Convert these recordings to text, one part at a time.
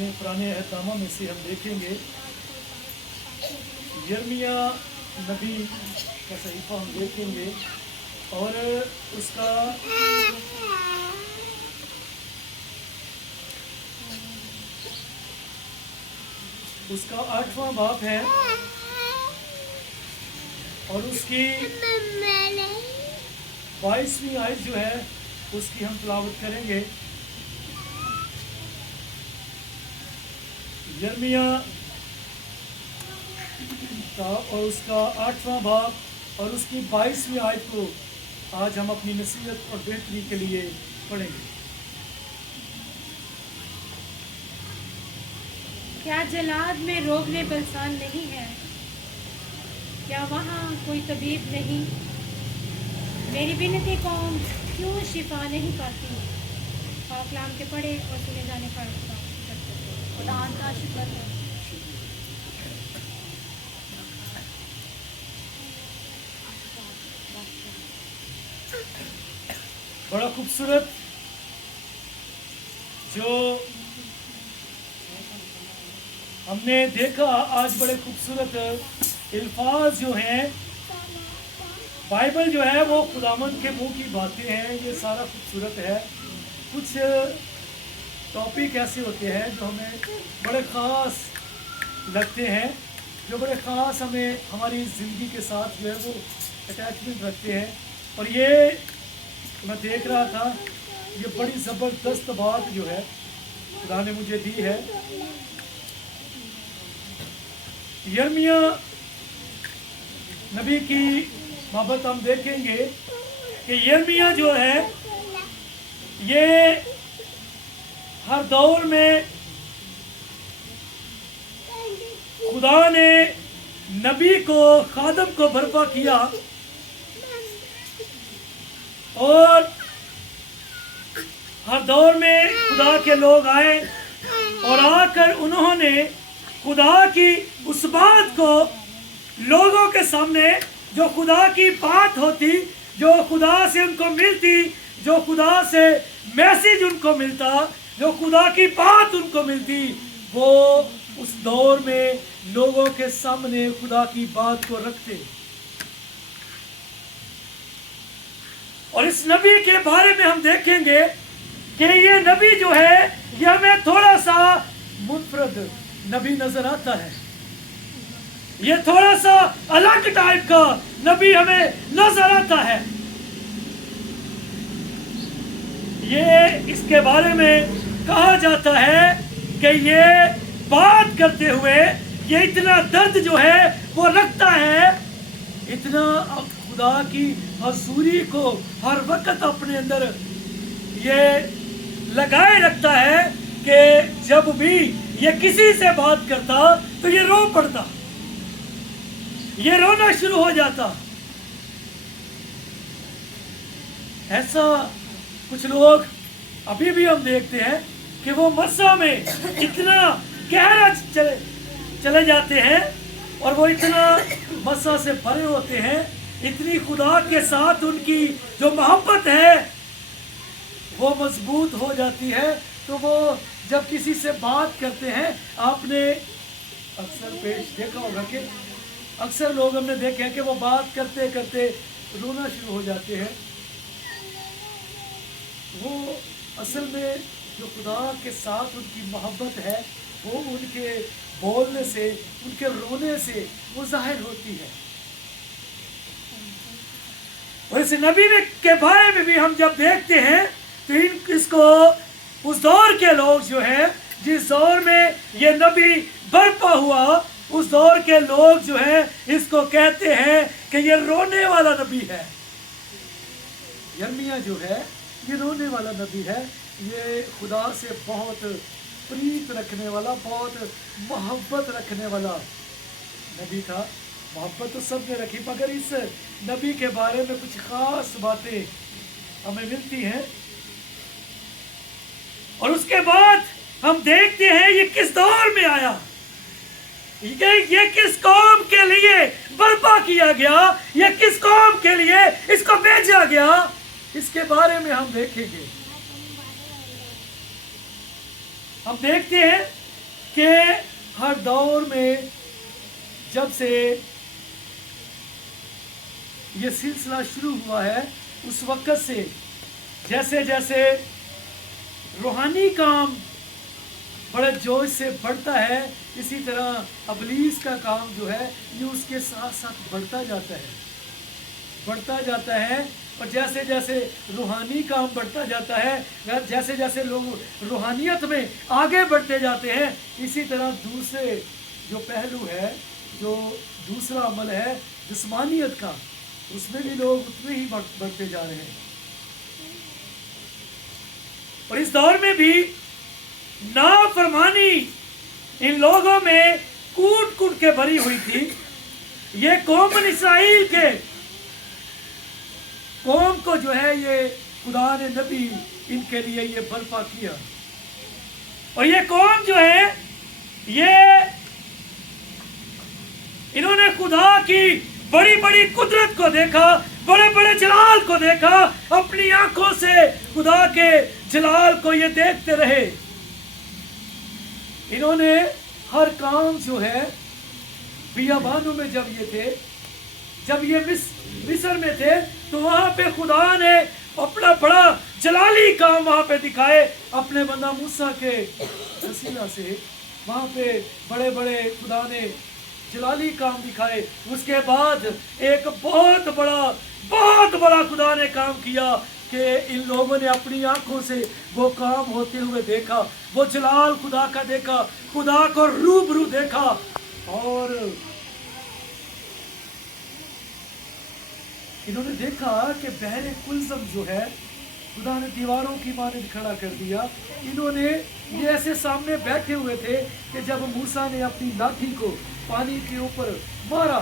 अपने पुराने अहदनामा में से हम देखेंगे यिर्मयाह नबी का सहीफा हम देखेंगे और उसका 8वां बाब है और उसकी 22वीं आयत जो है उसकी हम तिलावत करेंगे। यिर्मयाह का और उसका 8वां बाब और उसकी 22वीं आयत को आज हम अपनी नसीहत और बेहतरी के लिए पढ़ेंगे। क्या जलाद में रोगने बलसान नहीं है? क्या वहाँ कोई तबीब नहीं? मेरी बिनती कौम क्यों शिफा नहीं पाती? कलाम के पढ़े और सुने जाने पर खुदा का शुक्र है। बड़ा खूबसूरत जो हमने देखा आज, बड़े खूबसूरत अल्फाज जो हैं, बाइबल जो है वो खुदावंद के मुंह की बातें हैं। ये सारा खूबसूरत है। कुछ टॉपिक ऐसे होते हैं जो हमें बड़े ख़ास लगते हैं, जो बड़े ख़ास हमें हमारी ज़िंदगी के साथ जो है वो अटैचमेंट रखते हैं। और ये मैं देख रहा था, ये बड़ी ज़बरदस्त बात जो है खुदा ने मुझे दी है। यिर्मयाह नबी की बाबत हम देखेंगे कि यिर्मयाह जो है ये हर दौर में खुदा ने नबी को, खादम को बर्पा किया और हर दौर में खुदा के लोग आए और आकर उन्होंने खुदा की उस बात को लोगों के सामने, जो खुदा की बात होती, जो खुदा से उनको मिलती, जो खुदा से मैसेज उनको मिलता, जो खुदा की बात उनको मिलती, वो उस दौर में लोगों के सामने खुदा की बात को रखते। और इस नबी के बारे में हम देखेंगे कि ये नबी जो है ये हमें थोड़ा सा मुनफरद नबी नजर आता है। ये थोड़ा सा अलग टाइप का नबी हमें नजर आता है। ये इसके बारे में कहा जाता है कि ये बात करते हुए ये इतना दर्द जो है वो रखता है, इतना खुदा की हजूरी को हर वक्त अपने अंदर ये लगाए रखता है कि जब भी ये किसी से बात करता तो ये रो पड़ता, ये रोना शुरू हो जाता। ऐसा कुछ लोग अभी भी हम देखते हैं कि वो मस्सा में इतना गहरा चले जाते हैं और वो इतना मस्सा से भरे होते हैं, इतनी खुदा के साथ उनकी जो मोहब्बत है वो मजबूत हो जाती है। तो वो जब किसी से बात करते हैं, आपने अक्सर पेश देखा होगा कि अक्सर लोग हमने देखे हैं कि वो बात करते करते रोना शुरू हो जाते हैं। वो असल में जो खुदा के साथ उनकी मोहब्बत है वो उनके बोलने से, उनके रोने से वो जाहिर होती है। और इस नबी के बारे में भी हम जब देखते हैं तो इसको उस दौर के लोग जो है, जिस दौर में ये नबी बर्पा हुआ, उस दौर के लोग जो है इसको कहते हैं कि ये रोने वाला नबी है। यिर्मयाह जो है ये रोने वाला नबी है। ये खुदा से बहुत प्रीत रखने वाला, बहुत मोहब्बत रखने वाला नबी था। मोहब्बत तो सब ने रखी, मगर इस नबी के बारे में कुछ खास बातें हमें मिलती हैं। और उसके बाद हम देखते हैं ये किस दौर में आया, ये किस कौम के लिए बर्पा किया गया, ये किस कौम के लिए इसको भेजा गया, इसके बारे में हम देखेंगे। हम देखते हैं کہ ہر دور میں جب سے یہ سلسلہ شروع ہوا ہے اس وقت سے جیسے جیسے روحانی کام بڑے جوش سے بڑھتا ہے، اسی طرح ابلیس کا کام جو ہے یہ اس کے ساتھ ساتھ بڑھتا جاتا ہے اور جیسے جیسے روحانی کام بڑھتا جاتا ہے، جیسے جیسے لوگ روحانیت میں آگے بڑھتے جاتے ہیں، اسی طرح دوسرے جو پہلو ہے، جو دوسرا عمل ہے جسمانیت کا، اس میں بھی لوگ اتنے ہی بڑھتے جا رہے ہیں۔ اور اس دور میں بھی نافرمانی ان لوگوں میں کوٹ کوٹ کے بھری ہوئی تھی۔ یہ قوم اسرائیل کے قوم کو جو ہے یہ خدا نے نبی ان کے لیے یہ برپا کیا، اور یہ قوم جو ہے یہ انہوں نے خدا کی بڑی بڑی قدرت کو دیکھا، بڑے بڑے جلال کو دیکھا، اپنی آنکھوں سے خدا کے جلال کو یہ دیکھتے رہے۔ انہوں نے ہر کام جو ہے بیابانوں میں جب یہ مصر میں تھے تو وہاں پہ خدا نے اپنا بڑا جلالی کام وہاں پہ دکھائے اپنے بندہ موسیٰ کے وسیلہ سے، وہاں پہ بڑے بڑے خدا نے جلالی کام دکھائے۔ اس کے بعد ایک بہت بڑا خدا نے کام کیا کہ ان لوگوں نے اپنی آنکھوں سے وہ کام ہوتے ہوئے دیکھا، وہ جلال خدا کا دیکھا، خدا کو روبرو دیکھا، اور انہوں نے دیکھا کہ بحر کلزم جو ہے خدا نے دیواروں کی مانند کھڑا کر دیا۔ انہوں نے یہ ایسے سامنے بیٹھے ہوئے تھے کہ جب موسیٰ نے اپنی لاٹھی کو پانی کے اوپر مارا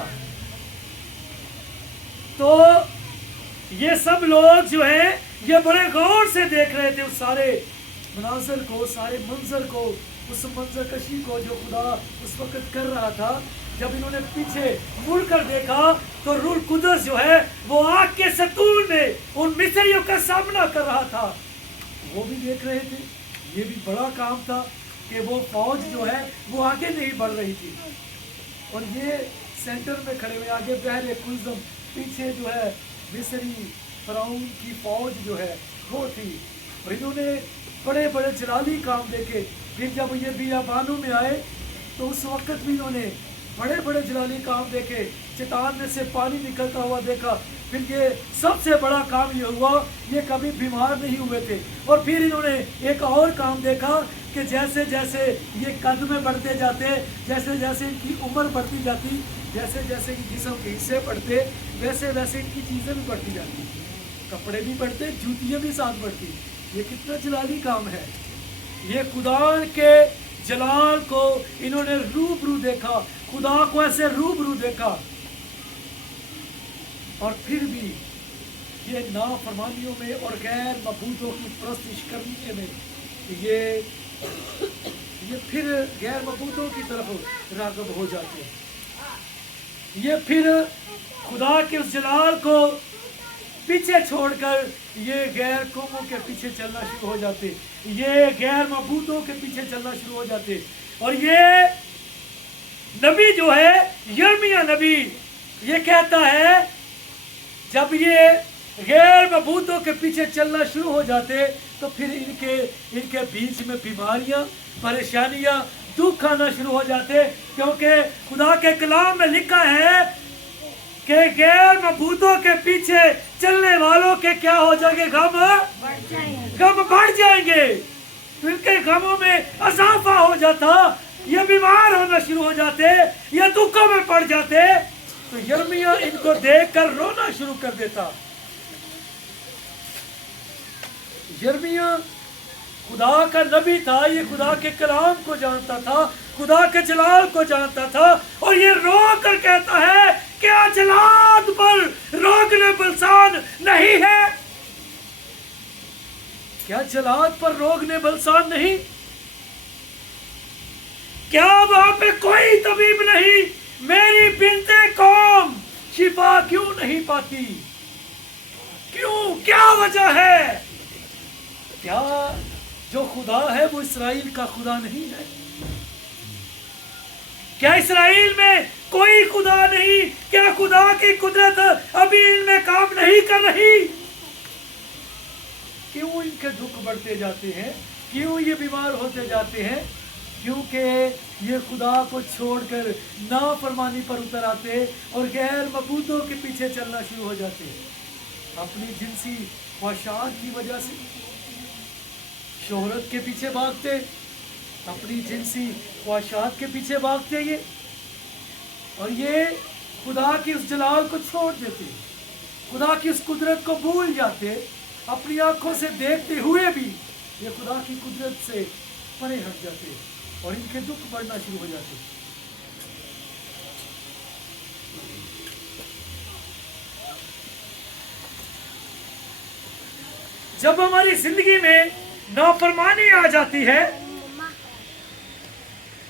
تو یہ سب لوگ جو ہیں یہ بڑے غور سے دیکھ رہے تھے اس سارے مناظر کو، سارے منظر کو، اس منظر کشی کو جو خدا اس وقت کر رہا تھا۔ جب انہوں نے پیچھے مڑ کر دیکھا تو روح القدس جو ہے وہ آگ کے ستون میں ان مصریوں کا سامنا کر رہا تھا، وہ بھی دیکھ رہے تھے۔ یہ بھی بڑا کام تھا کہ وہ فوج جو ہے وہ آگے نہیں بڑھ رہی تھی، اور یہ سینٹر میں کھڑے ہوئے، آگے بحر کلزم، پیچھے جو ہے مصری فرعون کی فوج جو ہے وہ تھی، اور انہوں نے بڑے بڑے جلالی کام دیکھے۔ پھر جب یہ بیابانوں میں آئے تو اس وقت بھی انہوں نے بڑے بڑے جلالی کام دیکھے، چٹان میں سے پانی نکلتا ہوا دیکھا۔ پھر یہ سب سے بڑا کام یہ ہوا، یہ کبھی بیمار نہیں ہوئے تھے۔ اور پھر انہوں نے ایک اور کام دیکھا کہ جیسے جیسے یہ قد میں بڑھتے جاتے، جیسے جیسے ان کی عمر بڑھتی جاتی، جیسے جیسے ان جسم کے حصے بڑھتے، ویسے ویسے ان کی چیزیں بھی بڑھتی جاتی، کپڑے بھی بڑھتے، جوتیاں بھی ساتھ بڑھتی۔ یہ کتنا جلالی کام ہے! یہ خدا کے جلال کو انہوں نے روبرو دیکھا، خدا کو ایسے روبرو دیکھا، اور پھر بھی یہ نافرمانیوں میں اور غیر معبودوں کی پرستش کرنے میں یہ پھر غیر معبودوں کی طرف راغب ہو جاتے ہیں۔ یہ پھر خدا کے اس جلال کو پیچھے چھوڑ کر یہ غیر قوموں کے پیچھے چلنا شروع ہو جاتے، یہ غیر معبودوں کے پیچھے چلنا شروع ہو جاتے۔ اور یہ نبی جو ہے یرمیہ نبی یہ کہتا ہے جب یہ غیر معبودوں کے پیچھے چلنا شروع ہو جاتے تو پھر ان کے بیچ میں بیماریاں، پریشانیاں، دکھ آنا شروع ہو جاتے، کیونکہ خدا کے کلام میں لکھا ہے کہ غیر معبودوں کے پیچھے چلنے والوں کے کیا ہو جائیں گے؟ غم بڑھ جائیں گے، تو ان کے غموں میں اضافہ ہو جاتا، یہ بیمار ہونا شروع ہو جاتے، یہ دکھوں میں پڑ جاتے۔ تو یرمیہ ان کو دیکھ کر رونا شروع کر دیتا۔ یرمیہ خدا کا نبی تھا، یہ خدا کے کلام کو جانتا تھا، خدا کے جلال کو جانتا تھا، اور یہ رو کر کہتا ہے کیا جلاد پر روغن بلسان نہیں ہے؟ کیا جلاد پر روغن بلسان نہیں؟ کیا وہاں پہ کوئی طبیب نہیں؟ میری بنت قوم شفا کیوں نہیں پاتی؟ کیوں؟ کیا وجہ ہے؟ کیا جو خدا ہے وہ اسرائیل کا خدا نہیں ہے؟ क्या इसराइल में कोई खुदा नहीं? क्या खुदा की कुदरत अभी इनमें काम नहीं कर रही? क्यों इनके दुख बढ़ते जाते हैं? क्यों ये बीमार होते जाते हैं? क्योंकि ये खुदा को छोड़कर नाफरमानी पर उतर आते और गैर मबूदों के पीछे चलना शुरू हो जाते हैं। अपनी जिनसी ख्वाहिशात की वजह से शोहरत के पीछे भागते, अपनी जिनसी ख्वाहिशात के पीछे भागते ये, और ये खुदा की उस जलाल को छोड़ देते, खुदा की उस कुदरत को भूल जाते। अपनी आंखों से देखते हुए भी ये खुदा की कुदरत से परे हट जाते और इनके दुख बढ़ना शुरू हो जाते। जब हमारी जिंदगी में नाफरमानी आ जाती है,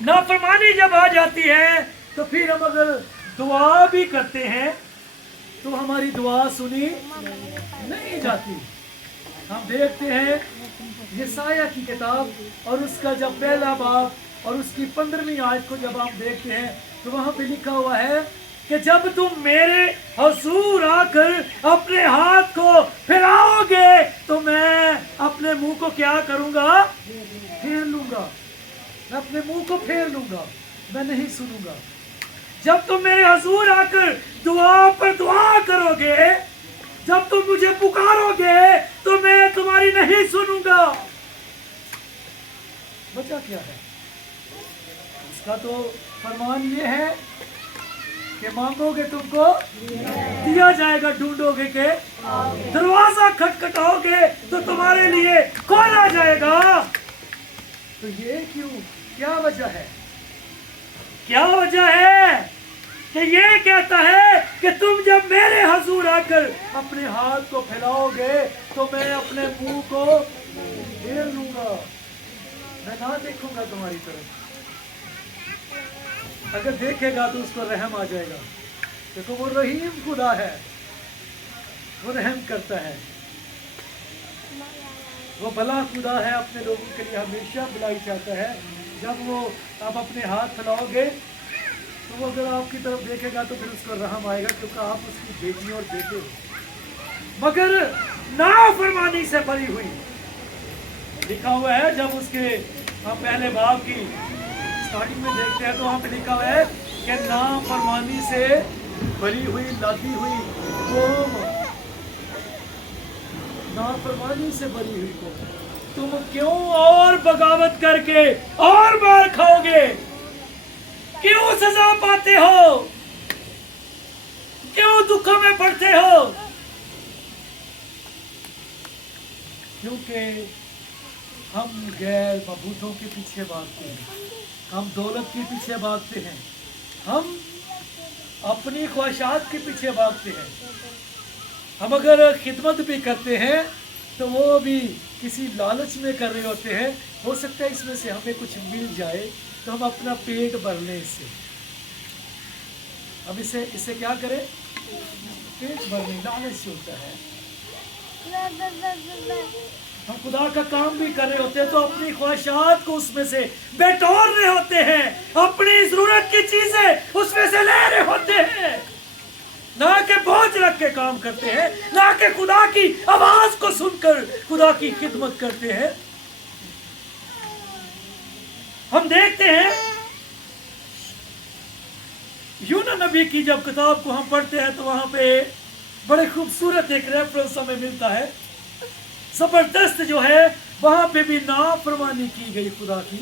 नाफरमानी जब आ जाती है, तो फिर हम अगर दुआ भी करते हैं तो हमारी दुआ सुनी नहीं जाती। हम देखते हैं यशायाह की किताब और उसका जब पहला बाब और उसकी 15वीं आयत को जब हम देखते हैं तो वहां पे लिखा हुआ है कि जब तुम मेरे हुजूर आकर अपने हाथ को फैलाओगे तो मैं अपने मुंह को क्या करूंगा? फेर लूंगा। मैं अपने मुंह को फेर लूंगा, मैं नहीं सुनूंगा। जब तुम मेरे हुजूर आकर दुआ पर दुआ करोगे, जब तुम मुझे पुकारोगे तो मैं तुम्हारी नहीं सुनूंगा। वजह क्या है? उसका तो फरमान ये है कि मांगोगे तुमको दिया जाएगा, ढूंढोगे के दरवाजा खटखटाओगे तो तुम्हारे लिए खोला जाएगा। तो ये क्यों? क्या वजह है? क्या वजह है कि ये कहता है कि तुम जब मेरे हुजूर आकर अपने हाथ को फैलाओगे तो मैं अपने मुंह को फेर लूंगा, मैं ना देखूंगा तुम्हारी तरफ। अगर देखेगा तो उसको रहम आ जाएगा। देखो वो रहीम खुदा है, वो रहम करता है, वो भला खुदा है, अपने लोगों के लिए हमेशा भलाई चाहता है। जब वो आप अपने हाथ फैलाओगे तो वो अगर आपकी तरफ देखेगा तो फिर उसको रहम आएगा, क्योंकि आप उसकी बेटी और बेटे हो। मगर नाफरमानी से भरी हुई लिखा हुआ है, जब उसके हम पहले बाब की स्टार्टिंग में देखते हैं तो वहाँ पे लिखा हुआ है कि नाफरमानी से भरी हुई लादी हुई कौम, नाफरमानी से भरी हुई कौम, तुम क्यों और बगावत करके और मार खाओगे? क्यों सजा पाते हो? क्यों दुखों में पड़ते हो? क्योंकि हम गैर मबूदों के पीछे भागते हैं, हम दौलत के पीछे भागते हैं, हम अपनी ख्वाहिशात के पीछे भागते हैं। हम अगर खिदमत भी करते हैं तो वो भी किसी लालच में कर रहे होते हैं। हो सकता है इसमें से हमें कुछ मिल जाए तो हम अपना पेट भर लें इससे। अब इससे क्या करें? पेट भरने, लालच होता है। हम खुदा का काम भी कर रहे होते हैं तो अपनी ख्वाहिशात को उसमें से बटोर रहे होते हैं, अपनी जरूरत की चीजें उसमें से ले रहे होते हैं, ना कि बोझ रख के काम करते हैं, ना कि खुदा की आवाज को सुनकर खुदा की खिदमत करते हैं। हम देखते हैं यूना नबी की जब किताब को हम पढ़ते हैं तो वहां पे बड़े खूबसूरत एक रेफरेंस हमें मिलता है। जबरदस्त जो है वहां पे भी नाफरमानी की गई खुदा की।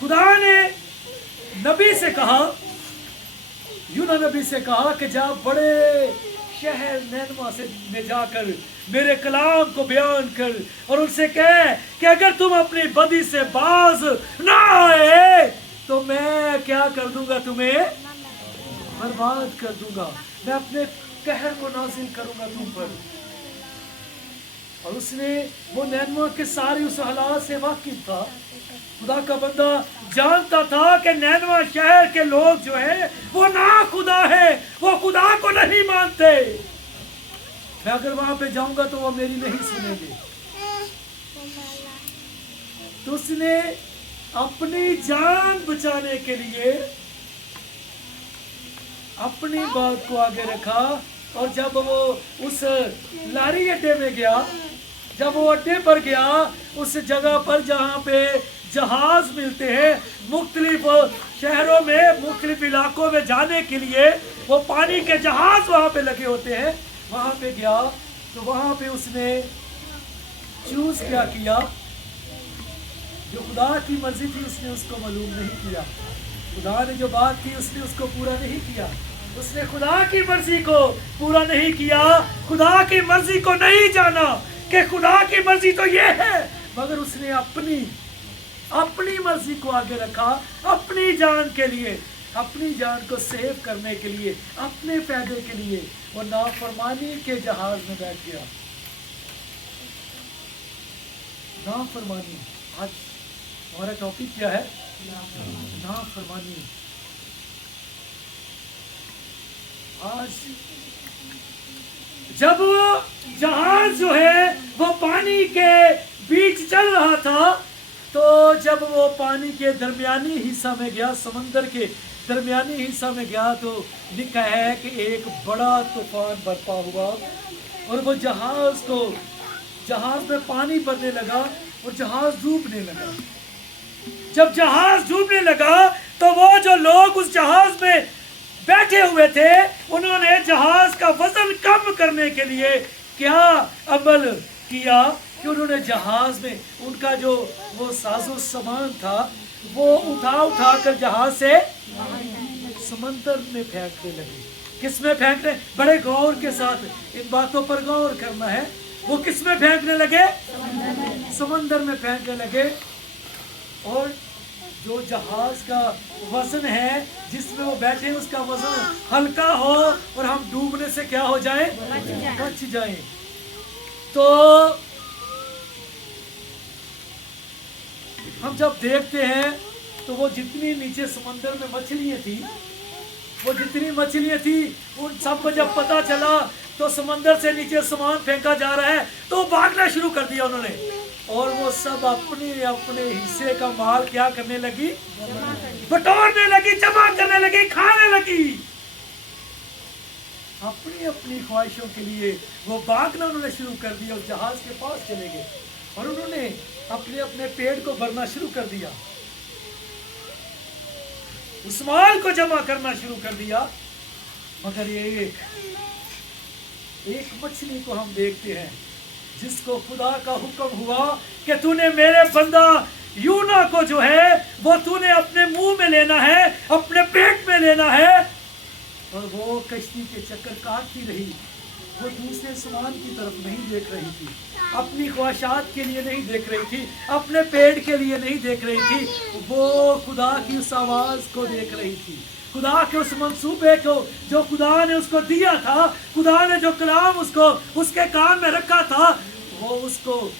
खुदा ने नबी से कहा, यूना नबी से कहा कि जा बड़े शहर नैनवा से में जाकर मेरे कलाम को बयान कर और उनसे कह कि अगर तुम अपनी बदी से बाज ना आए तो मैं क्या कर दूंगा? तुम्हें बर्बाद कर दूंगा, मैं अपने कहर को नाजिल करूंगा तुम पर। और उसने वो नैनवा के सारे उस हालात से वाकिफ था। खुदा का बंदा जानता था कि नैनवा शहर के लोग जो है वो ना खुदा है, वो खुदा को नहीं मानते। मैं अगर वहां पे जाऊंगा तो वो मेरी नहीं सुनेंगे। तो उसने अपनी जान बचाने के लिए अपनी बात को आगे रखा। और जब वो उस लारी अड्डे में गया, जब वो अड्डे पर गया, उस जगह पर जहाँ पे जहाज मिलते हैं मुख्तलिफ शहरों में, मुख्तलिफ इलाकों में जाने के लिए, वो पानी के जहाज वहाँ पे लगे होते हैं, वहाँ पे गया तो वहाँ पे उसने चूज क्या किया, जो खुदा की मर्जी थी उसने उसको मालूम नहीं किया। खुदा ने जो बात की उसने उसको पूरा नहीं किया, उसने खुदा की मर्जी को पूरा नहीं किया, खुदा की मर्जी को नहीं जाना कि खुदा की मर्जी तो ये है, मगर उसने अपनी मर्जी को आगे रखा, अपनी जान के लिए, अपनी जान को सेव करने के लिए, अपने फायदे के लिए वो नाफरमानी के जहाज में बैठ गया। नाफरमानी, आज हमारा टॉपिक क्या है? नाफरमानी। आज जब वो जहाज जो है वो पानी के बीच चल रहा था, तो जब वो पानी के दरमियानी हिस्सा में गया, समंदर के दरमियानी हिस्सा में गया, तो लिखा है कि एक बड़ा तूफान बरपा हुआ और वो जहाज में पानी भरने लगा और जहाज डूबने लगा। जब जहाज डूबने लगा तो वो जो लोग उस जहाज में बैठे हुए थे, उन्होंने जहाज का वजन कम करने के लिए क्या अमल किया कि उन्होंने जहाज में उनका जो वो साजो सामान था वो उठा कर जहाज से समंदर में फेंकने लगे। किस में फेंकने? बड़े गौर के साथ इन बातों पर गौर करना है। वो किस में फेंकने लगे? समंदर में फेंकने लगे। और जो जहाज का वजन है जिसमें वो बैठे उसका वजन हल्का हो और हम डूबने से क्या हो जाए? बच जाए। तो हम जब देखते हैं तो वो जितनी नीचे समंदर में मछलियां थी, वो जितनी मछलियां थी, उन सब को जब पता चला तो समंदर से नीचे सामान फेंका जा रहा है तो भागना शुरू कर दिया उन्होंने, और वो सब अपने अपने हिस्से का माल क्या करने लगी? बटोरने लगी, जमा करने लगी, खाने लगी। अपनी अपनी ख्वाहिशों के लिए वो भागना उन्होंने शुरू कर दिया और जहाज के पास चले गए और उन्होंने अपने अपने पेट को भरना शुरू कर दिया, उस माल को जमा करना शुरू कर दिया। मगर ये एक मछली को हम देखते हैं जिसको खुदा का हुक्म हुआ कि तूने मेरे बंदा यूना को जो है वो तूने अपने मुंह में लेना है, अपने पेट में लेना है। और वो कश्ती के चक्कर काटती रही, वो दूसरे सामान की तरफ नहीं देख रही थी, अपनी ख्वाहिशात के लिए नहीं देख रही थी, अपने पेट के लिए नहीं देख रही थी, वो खुदा की उस आवाज को देख रही थी, खुदा के उस मंसूबे को जो खुदा ने उसको दिया था, खुदा ने जो कलाम उसको उसके कान में रखा था, वो उसको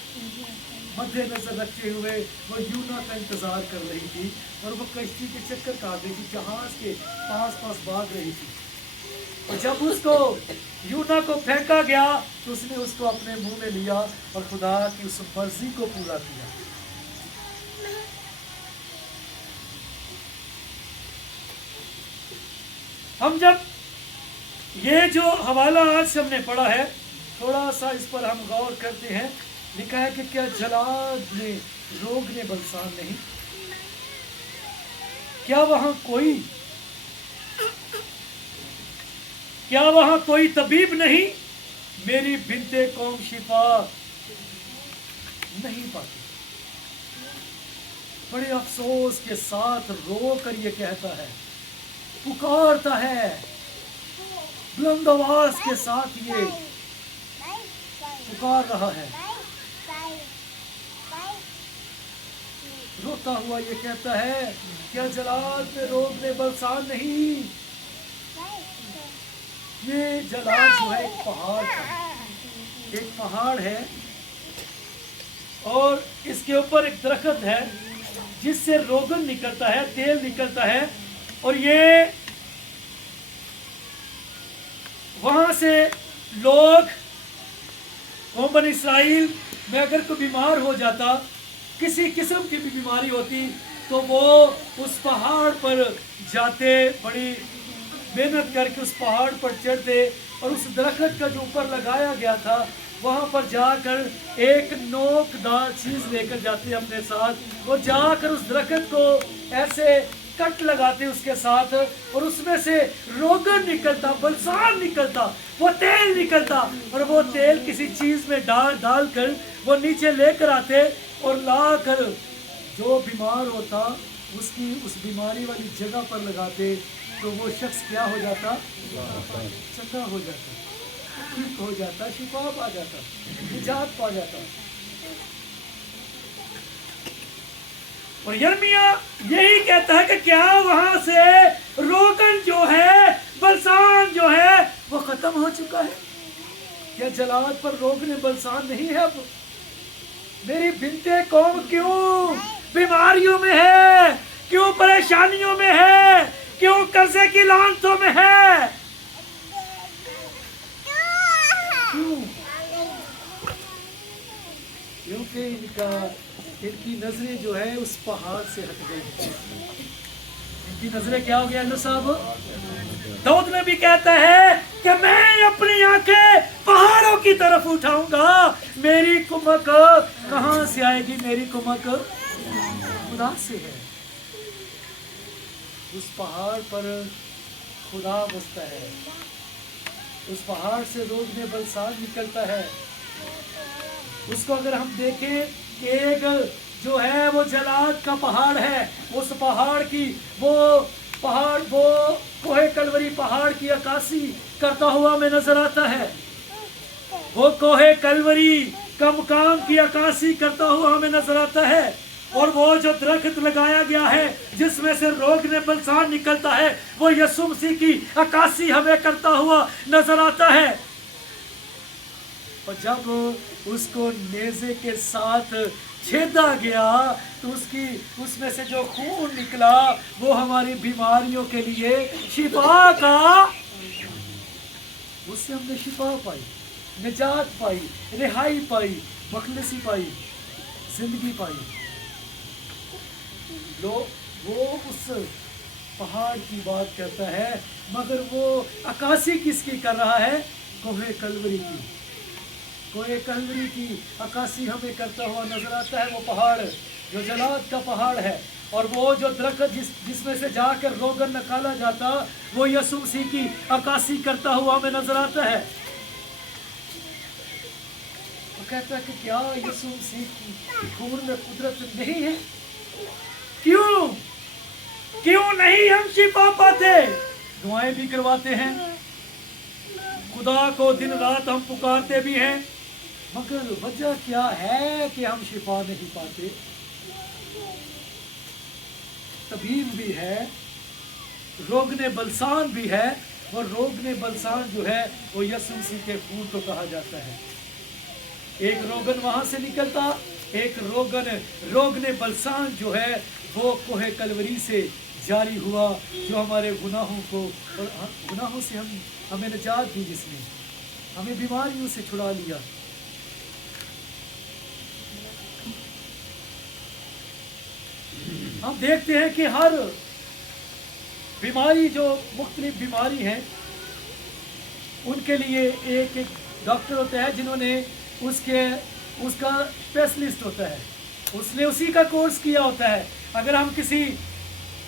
मद्देनजर रखते हुए वो यूना का इंतजार कर रही थी और वो कश्ती के चक्कर काट रही थी, जहाज के पास पास भाग रही थी। और जब उसको यूना को फेंका गया तो उसने उसको अपने मुंह में लिया और खुदा की उस मर्जी को पूरा किया। हम जब ये जो हवाला आज हमने पढ़ा है थोड़ा सा इस पर हम गौर करते हैं, लिखा है कि क्या जलाद ने रोग ने बलसान नहीं, क्या वहां कोई तबीब नहीं, मेरी बिनते कौम शिफा नहीं पाती। बड़े अफसोस के साथ रो कर ये कहता है, पुकारता है, बुलंद आवाज के साथ ये पुकार रहा है, रोता हुआ ये कहता है, क्या जलाल में रोग ने बलसान नहीं। ये जलाल जो है एक पहाड़ है और इसके ऊपर एक दरख्त है जिससे रोगन निकलता है, तेल निकलता है, और ये वहां से लोग कौम बनी इसराइल में अगर कोई बीमार हो जाता, किसी किस्म की भी बीमारी होती, तो वो उस पहाड़ पर जाते, बड़ी मेहनत करके उस पहाड़ पर चढ़ते और उस दरख्त का जो ऊपर लगाया गया था वहाँ पर जाकर एक नोकदार चीज़ लेकर जाते अपने साथ और जाकर उस दरख्त को ऐसे कट लगाते उसके साथ और उसमें से रोगन निकलता, बलसान निकलता, वो तेल निकलता और वो तेल किसी चीज़ में डाल कर वो नीचे लेकर आते और लाकर जो बीमार होता उसकी उस बीमारी वाली जगह पर लगाते तो वो शख्स क्या हो जाता, चंगा हो जाता, ठीक हो जाता, शिफा पा जाता, निजात पा जाता। और यिर्मयाह यही कहता है कि क्या वहां से रोगन जो है, बलसान जो है वो खत्म हो चुका है? क्या जलाद पर रोगन बलसान नहीं है? अब मेरी बिनते कौम क्यों बीमारियों में है, क्यों परेशानियों में है, क्यों कर्जे की लानतों में है? क्यों? क्योंकि इनकी नजरें जो है उस पहाड़ से हट गई। इनकी नजरें क्या हो गया ना साहब? दाऊद में भी कहता है कि मैं अपनी आंखें पहाड़ों की तरफ उठाऊंगा, मेरी कुमक कहां से आएगी? मेरी कुमक खुदा से है। उस पहाड़ पर खुदा बसता है, उस पहाड़ से रोज में बलसान निकलता है। उसको अगर हम देखें कि एक जो है वो जलाद का पहाड़ है, उस पहाड़ की वो कोहे कलवरी पहाड़ की अक्कासी करता हुआ हमें नजर आता है। वो कोहे कलवरी का मुकाम की अक्कासी करता हुआ हमें नजर आता है। और वो जो दरख्त लगाया गया है जिसमें से रोग ने बलसान निकलता है, वो यीशु मसीह की अक्कासी हमें करता हुआ नजर आता है। और जब उसको नेज़े के साथ छेदा गया तो उसमें से जो खून निकला वो हमारी बीमारियों के लिए शिफा का, उससे हमने शिफा पाई, निजात पाई, रिहाई पाई, मखलसी पाई, जिंदगी पाई। वो उस पहाड़ की बात करता है, मगर वो अक्कासी किसकी कर रहा है? कोहे कलवरी की। कोहे कलवरी की अक्कासी हमें करता हुआ नजर आता है। वो पहाड़ जो जलाद का पहाड़ है और वो जो दरख्त जिसमें से जाकर रोगन निकाला जाता, वो यीशु मसीह की अक्कासी करता हुआ हमें नजर आता है। वो कहता है कि क्या यीशु मसीह की खून में कुदरत नहीं है? क्यों नहीं हम शिफा पाते? दुआएं भी करवाते हैं, खुदा को दिन रात हम पुकारते भी हैं, मगर वजह क्या है कि हम शिफा नहीं पाते? तबीब भी है, रोगने बलसान भी है, और रोगने बलसान जो है वो यीशु मसीह के खून को कहा जाता है। एक रोगन वहां से निकलता, एक रोगने बलसान जो है वो कोहे कलवरी से जारी हुआ, जो हमारे गुनाहों को और गुनाहों से हमें निजात दी, जिसने हमें बीमारियों से छुड़ा लिया। हम देखते हैं कि हर बीमारी जो मुख्तलिफ बीमारी है उनके लिए एक डॉक्टर होता है जिन्होंने उसका स्पेशलिस्ट होता है, उसने उसी का कोर्स किया होता है। अगर हम किसी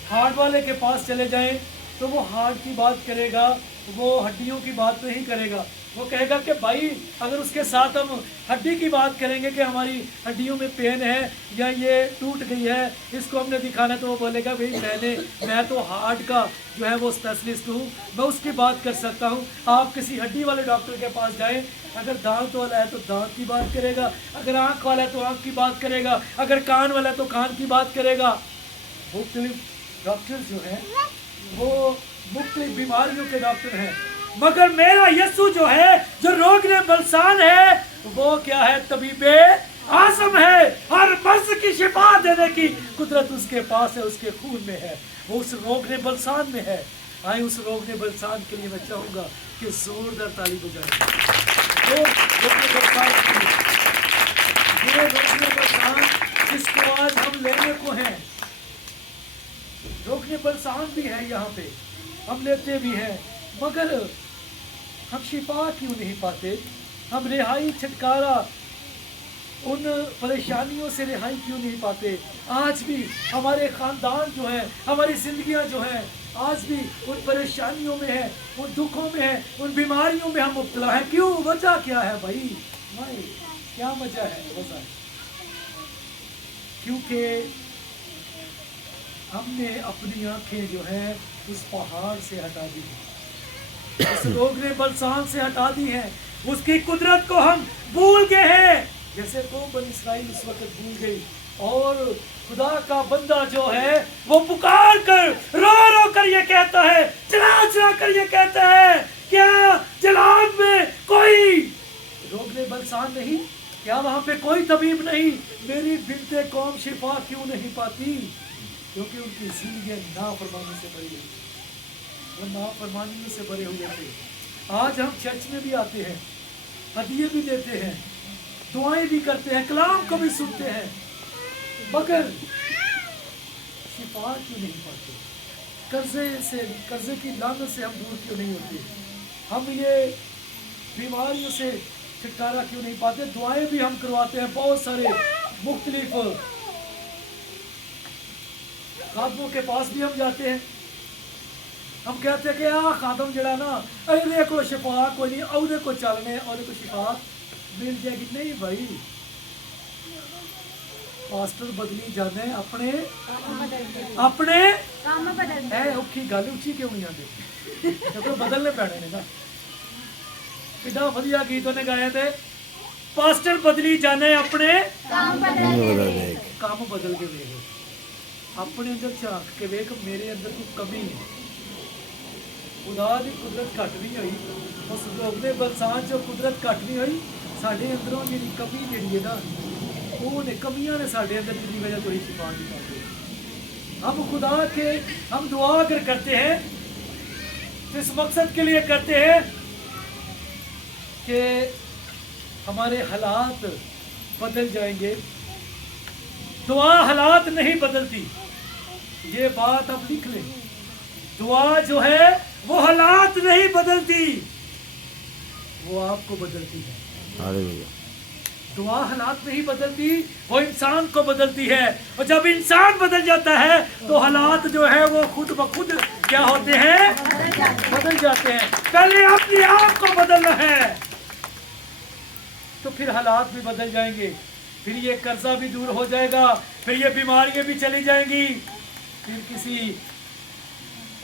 हार्ट वाले के पास चले जाएं तो वो हार्ट की बात करेगा, वो हड्डियों की बात नहीं करेगा। वो कहेगा कि भाई अगर उसके साथ हम हड्डी की बात करेंगे कि हमारी हड्डियों में पेन है या ये टूट गई है, इसको हमने दिखाना है, तो वो बोलेगा भाई मैं तो हार्ट का जो है वो स्पेशलिस्ट हूँ, मैं उसकी बात कर सकता हूँ। आप किसी हड्डी वाले डॉक्टर के पास जाएं, अगर दांत वाला है तो दांत की बात करेगा, अगर आँख वाला है तो आँख की बात करेगा, अगर कान वाला है तो कान की बात करेगा। मुख्तलिफ डॉक्टर जो हैं वो मुख्तलिफ बीमारियों के डॉक्टर हैं, मगर मेरा यीशु जो है, जो रोगने बलसान है, वो क्या है? तबीबे आज़म है। हर मर्ज की शिफा देने की कुदरत उसके पास है, उसके खून में है, वो उस रोगने बलसान में है। आए उस रोगने बलसान के लिए मैं चाहूँगा कि जोरदार ताली बजाएं। तो रोगने बलसान ये रोगने बलसान जिसको आज हम लेने को हैं, रोकने बलसान भी है यहाँ पे, हम लेते भी हैं, मगर हम शिफा क्यों नहीं पाते? हम रिहाई, छुटकारा, उन परेशानियों से रिहाई क्यों नहीं पाते? आज भी हमारे ख़ानदान जो है, हमारी ज़िंदगियाँ जो हैं, आज भी उन परेशानियों में है, उन दुखों में है, उन बीमारियों में हम मुब्तला हैं। क्यों? वजह क्या है भाई? भाई क्या वजह है? वजह क्योंकि हमने अपनी आंखें जो है उस पहाड़ से हटा दी हैं, उस रोकने बलसान से हटा दी हैं, उसकी कुदरत को हम भूल गए हैं, जैसे कौम बनी इसराइल उस वक्त भूल गई। और खुदा का बंदा जो है वो पुकार कर, रो रो कर ये कहता है, चिल्ला चिल्ला कर ये कहता है, क्या जलाल में कोई रोकने बलसान नहीं? क्या वहाँ पे कोई तबीब नहीं? मेरी बिनते कौम शिफा क्यों नहीं पाती? क्योंकि उनकी जिंदगी नाफरमानी से भरी हुई, वो नाफरमानी से भरे हुए थे। आज हम चर्च में भी आते हैं, हदिये भी देते हैं, दुआएं भी करते हैं, कलाम को भी सुनते हैं, मगर शिफा क्यों नहीं पाते? कर्जे की लानत से हम दूर क्यों नहीं होते? हम ये बीमारियों से छुटकारा क्यों नहीं पाते? दुआएं भी हम करवाते हैं, बहुत सारे मुख्तलिफ खादमों के पास भी हम जाते हैं, हम कहते हैं कि खादम जड़ा ना अरे को शिफा कोई नहीं, और को चलने और को शिफा मिल जाएगी। नहीं भाई, पास्टर बदली जाने अपने है औखी गल उची क्यों नहीं आती? क्योंकि बदलने पैने ने ना। कितना वधिया गीत उन्हें गाया थे, पास्टर बदली जाने अपने काम बदल के वेख, अपने अंदर झांक के वेख, मेरे अंदर कोई कमी है। खुदा की कुदरत घट नहीं हुई, उस रोकने बलसान जो कुदरत घट नहीं हुई, साढ़े अंदरों जी कमी जी है ना, वो ने कमियां ने साढ़े अंदर जिसकी वजह तो ही छिपा नहीं पाते। हम खुदा के हम दुआ अगर करते हैं तो इस मकसद के लिए करते हैं कि हमारे हालात बदल जाएंगे। दुआ हालात नहीं बदलती, ये बात आप लिख लें। दुआ जो है वो हालात नहीं बदलती, वो आपको बदलती है। दुआ हालात नहीं बदलती, वो इंसान को बदलती है। और जब इंसान बदल जाता है तो हालात जो है वो खुद ब खुद क्या होते हैं? बदल जाते हैं। पहले अपने आप को बदलना है तो फिर हालात भी बदल जाएंगे, फिर ये कर्जा भी दूर हो जाएगा, फिर ये बीमारियां भी चली जाएंगी, फिर किसी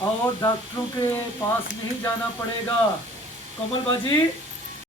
और डॉक्टरों के पास नहीं जाना पड़ेगा। कमल बाजी